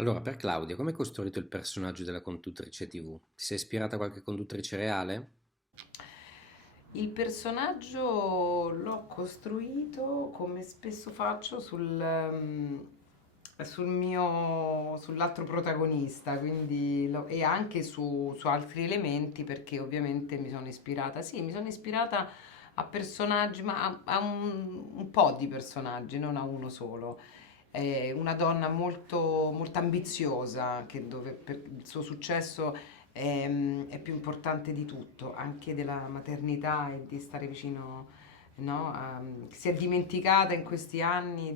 Allora, per Claudia, come hai costruito il personaggio della conduttrice TV? Ti sei ispirata a qualche conduttrice reale? Il personaggio l'ho costruito come spesso faccio sull'altro protagonista, e anche su altri elementi perché ovviamente mi sono ispirata. Sì, mi sono ispirata a personaggi, ma a un po' di personaggi, non a uno solo. È una donna molto, molto ambiziosa per il suo successo è più importante di tutto, anche della maternità e di stare vicino, no? Si è dimenticata in questi anni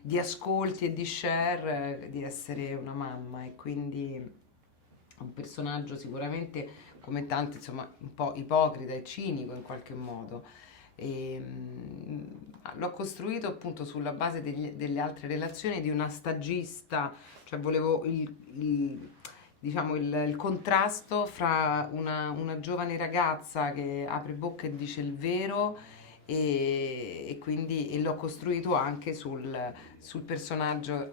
di ascolti e di share, di essere una mamma e quindi è un personaggio sicuramente come tanti, insomma, un po' ipocrita e cinico in qualche modo. L'ho costruito appunto sulla base delle altre relazioni di una stagista, cioè volevo diciamo, il contrasto fra una giovane ragazza che apre bocca e dice il vero e quindi l'ho costruito anche sul personaggio,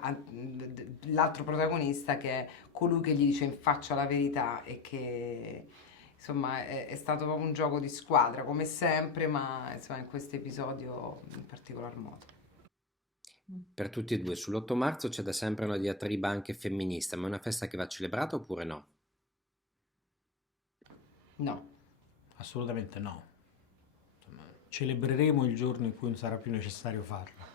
l'altro protagonista che è colui che gli dice in faccia la verità e che insomma è stato proprio un gioco di squadra come sempre, ma insomma in questo episodio in particolar modo. Per tutti e due, sull'8 marzo c'è da sempre una diatriba anche femminista, ma è una festa che va celebrata oppure no? No. Assolutamente no. Insomma, celebreremo il giorno in cui non sarà più necessario farlo.